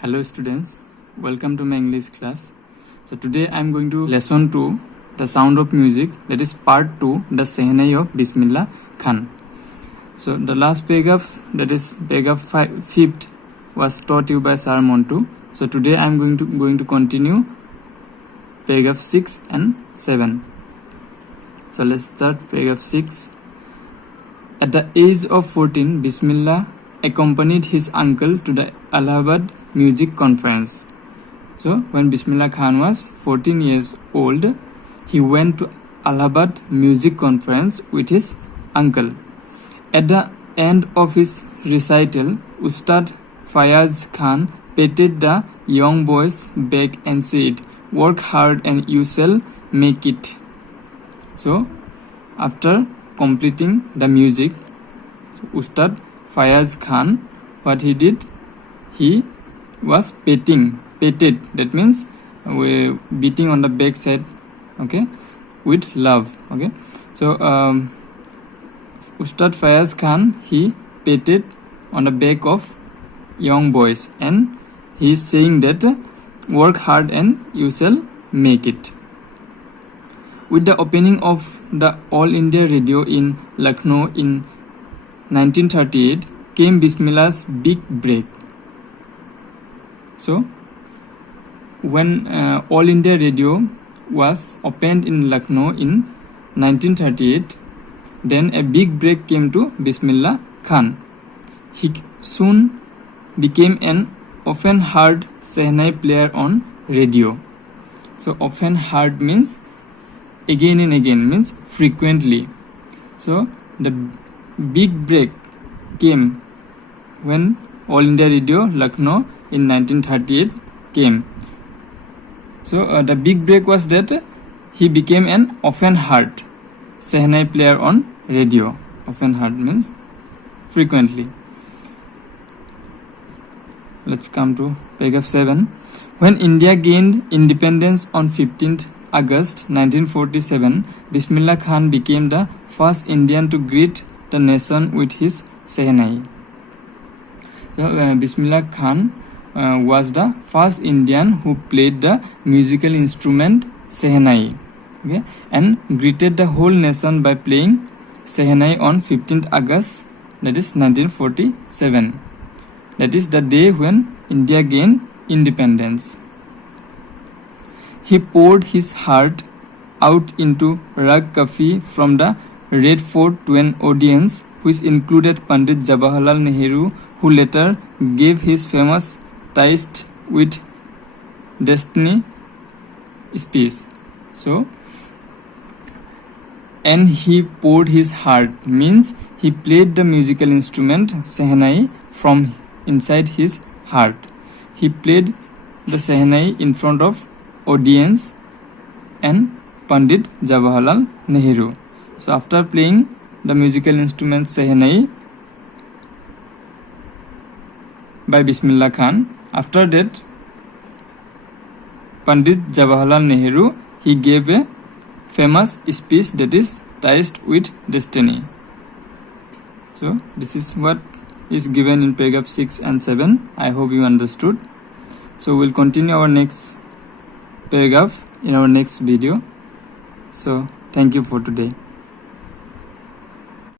Hello students, welcome to my English class. So today I am going to lesson 2, The Sound of Music, that is part 2, The Shehnai of Bismillah Khan. So the last paragraph, that is paragraph 5th, was taught you by Sir Montu. So today I am going to continue paragraph 6 and 7. So let's start paragraph 6. At the age of 14, Bismillah accompanied his uncle to the Allahabad Music Conference. So when Bismillah Khan was 14 years old, he went to Allahabad Music Conference with his uncle. At the end of his recital, Ustad Fayaz Khan patted the young boy's back and said, "Work hard and you shall make it." So after completing the music, Ustad Fayaz Khan, what he did, he was patted, that means beating on the back side, okay, with love, okay. So Ustad Fayaz Khan, he patted on the back of young boys and he is saying that work hard and you shall make it. With the opening of the All India Radio in Lucknow in 1938 came Bismillah's big break. So when All India Radio was opened in Lucknow in 1938, then a big break came to Bismillah Khan. He soon became an often heard Shehnai player on radio. So often heard means again and again, means frequently. So the big break came when All India Radio Lucknow in 1938 came. So the big break was that he became an often heard Shehnai player on radio. Often heard means frequently. Let's come to paragraph 7. When India gained independence on 15th August 1947, Bismillah Khan became the first Indian to greet the nation with his Shehnai. So, Bismillah Khan was the first Indian who played the musical instrument Shehnai, okay, and greeted the whole nation by playing Shehnai on 15th August, that is 1947. That is the day when India gained independence. He poured his heart out into Rag Kafi from the Red Fort to an audience which included Pandit Jawaharlal Nehru, who later gave his famous Taste with Destiny speech. So, and he poured his heart means he played the musical instrument Shehnai from inside his heart. He played the Shehnai in front of audience and Pandit Jawaharlal Nehru. So after playing the musical instrument Shehnai by Bismillah Khan, after that Pandit Jawaharlal Nehru, he gave a famous speech, that is Taste with Destiny. So this is what is given in paragraph 6 and 7. I hope you understood. So we'll continue our next paragraph in our next video. So thank you for today.